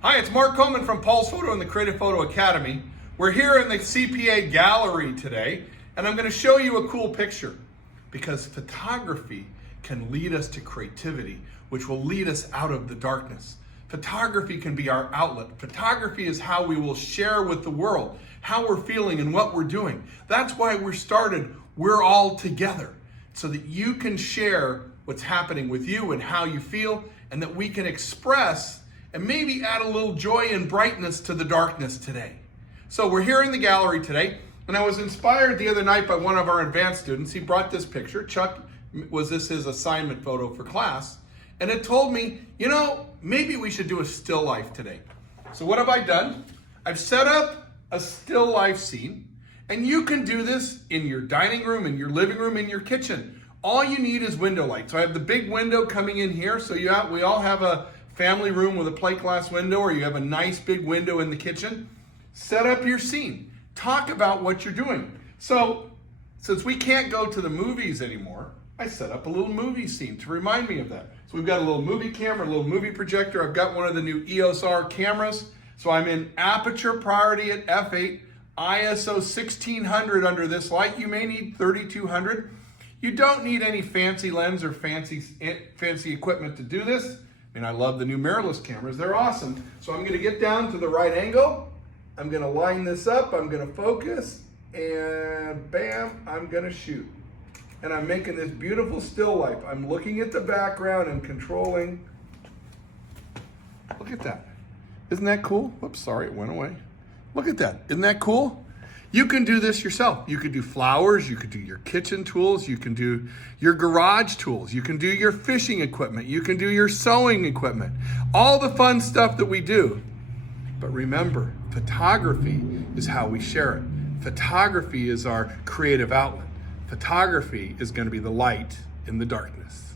Hi, it's Mark Coleman from Pulse Photo and the Creative Photo Academy. We're here in the CPA gallery today, and I'm going to show you a cool picture because photography can lead us to creativity, which will lead us out of the darkness. Photography can be our outlet. Photography is how we will share with the world how we're feeling and what we're doing. That's why we're started We're All Together, so that you can share what's happening with you and how you feel, and that we can express and maybe add a little joy and brightness to the darkness today. So we're here in the gallery today, and I was inspired the other night by one of our advanced students. He brought this picture. Chuck, was this his assignment photo for class? And it told me, maybe we should do a still life today. So what have I done? I've set up a still life scene, and you can do this in your dining room, in your living room, in your kitchen. All you need is window light. So I have the big window coming in here, so we all have a family room with a plate glass window, or you have a nice big window in the kitchen. Set up your scene. Talk about what you're doing. So, since we can't go to the movies anymore, I set up a little movie scene to remind me of that. So we've got a little movie camera, a little movie projector. I've got one of the new EOS R cameras. So I'm in aperture priority at f8, ISO 1600 under this light. You may need 3200. You don't need any fancy lens or fancy equipment to do this. I love the new mirrorless cameras. They're awesome. So I'm going to get down to the right angle. I'm going to line this up. I'm going to focus. And bam, I'm going to shoot. And I'm making this beautiful still life. I'm looking at the background and controlling. Look at that. Isn't that cool? Whoops, sorry, it went away. Look at that. Isn't that cool? You can do this yourself. You could do flowers, you could do your kitchen tools, you can do your garage tools, you can do your fishing equipment, you can do your sewing equipment, all the fun stuff that we do. But remember, photography is how we share it. Photography is our creative outlet. Photography is going to be the light in the darkness.